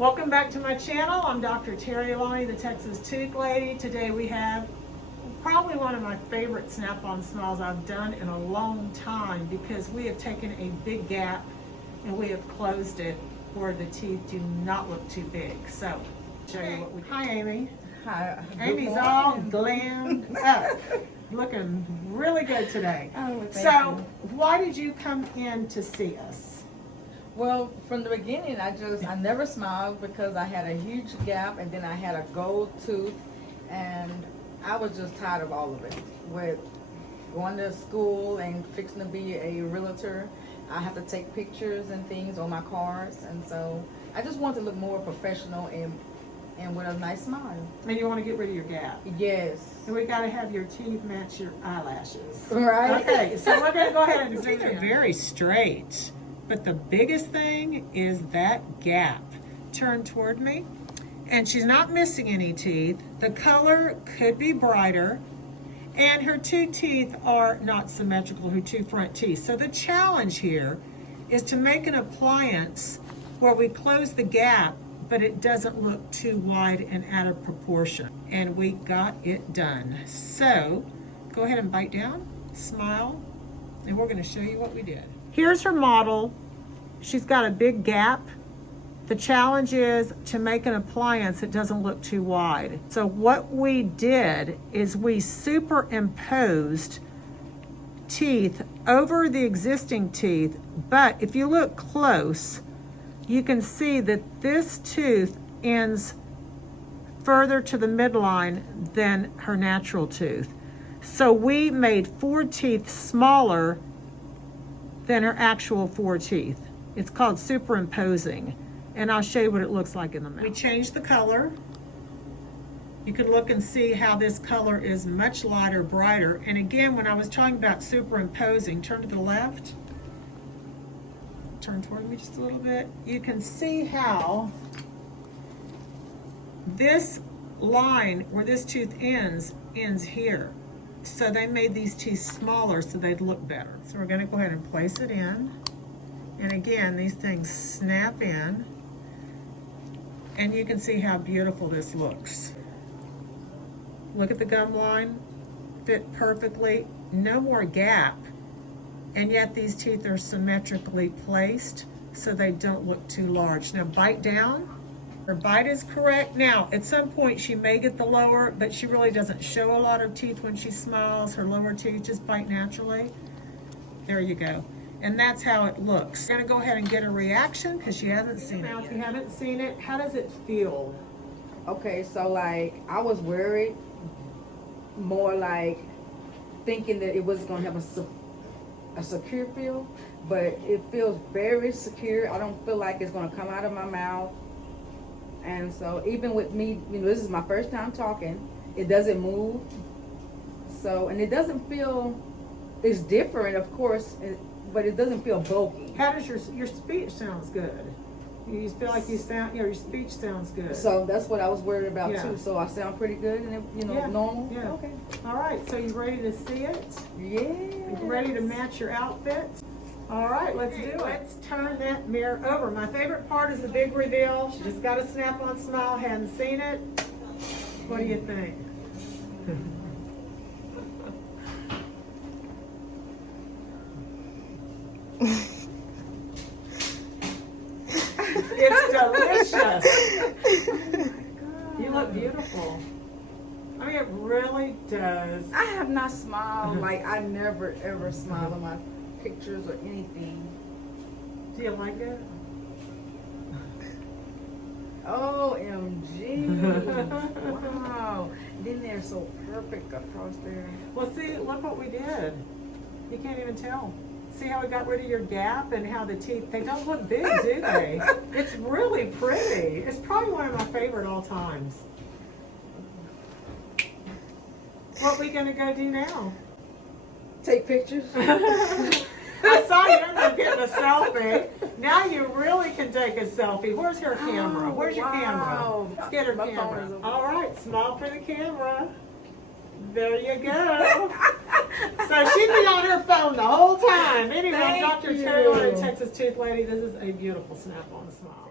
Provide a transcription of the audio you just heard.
Welcome back to my channel. I'm Dr. Terri Alani, the Texas Tooth Lady. Today we have probably one of my favorite snap-on smiles I've done in a long time, because we have taken a big gap and we have closed it where the teeth do not look too big. So, show you what we do. Hi, Amy. Hi. Amy's all glammed up, looking really good today. Oh, thank so, you. why did you come in to see us? Well, from the beginning, I never smiled because I had a huge gap, and then I had a gold tooth, and I was just tired of all of it. With going to school and fixing to be a realtor, I have to take pictures and things on my cards, and so I just wanted to look more professional and with a nice smile. And you want to get rid of your gap. Yes. And we got to have your teeth match your eyelashes. Right. Okay, so we're going to go ahead and zoom They're in. very straight, but the biggest thing is that gap. Turn toward me. And she's not missing any teeth. The color could be brighter, and her two teeth are not symmetrical, her two front teeth. So the challenge here is to make an appliance where we close the gap, but it doesn't look too wide and out of proportion. And we got it done. So go ahead and bite down, smile, and we're going to show you what we did. Here's her model. She's got a big gap. The challenge is to make an appliance that doesn't look too wide. So what we did is we superimposed teeth over the existing teeth, but if you look close, you can see that this tooth ends further to the midline than her natural tooth. So we made 4 teeth smaller than her actual 4 teeth. It's called superimposing, and I'll show you what it looks like in the mouth. We changed the color. You can look and see how this color is much lighter, brighter. And again, when I was talking about superimposing, turn to the left. Turn toward me just a little bit. You can see how this line where this tooth ends here. So they made these teeth smaller so they'd look better. So we're going to go ahead and place it in. And again, these things snap in. And you can see how beautiful this looks. Look at the gum line, fit perfectly, no more gap. And yet these teeth are symmetrically placed so they don't look too large. Now bite down. Her bite is correct. Now, at some point she may get the lower, but she really doesn't show a lot of teeth when she smiles. Her lower teeth just bite naturally. There you go. And that's how it looks. We're gonna go ahead and get a reaction because she hasn't seen it. Now, if you haven't seen it, how does it feel? Okay, so like I was worried, more like thinking that it wasn't gonna have a secure feel, but it feels very secure. I don't feel like it's gonna come out of my mouth. And so even with me, this is my first time talking, it doesn't move. So, and it doesn't feel, it's different, of course, but it doesn't feel bulky. How does your speech sounds good? You feel like you sound, your speech sounds good. So that's what I was worried about Yeah. too. So I sound pretty good and Yeah. normal. Yeah. Okay. All right, so you ready to see it? Yeah. You ready to match your outfit? All right, let's do it. Let's turn that mirror over. My favorite part is the big reveal. She just got a snap-on smile, hadn't seen it. What do you think? It's delicious. You look beautiful. I mean, it really does. I have not smiled like I never ever smile on my pictures or anything. Do you like it? OMG. Wow. Then they're so perfect across there. Well, see, look what we did. You can't even tell. See how we got rid of your gap and how the teeth, they don't look big, do they? It's really pretty. It's probably one of my favorite all times. What are we going to go do now? Take pictures. I saw you getting a selfie. Now you really can take a selfie. Where's her camera? Where's your camera? Let's get her My phone camera. is over. All right, smile for the camera. There you go. So she'd be on her phone the whole time. Anyway, Thank Dr. you. Terri Alani, Texas Tooth Lady. This is a beautiful snap-on smile.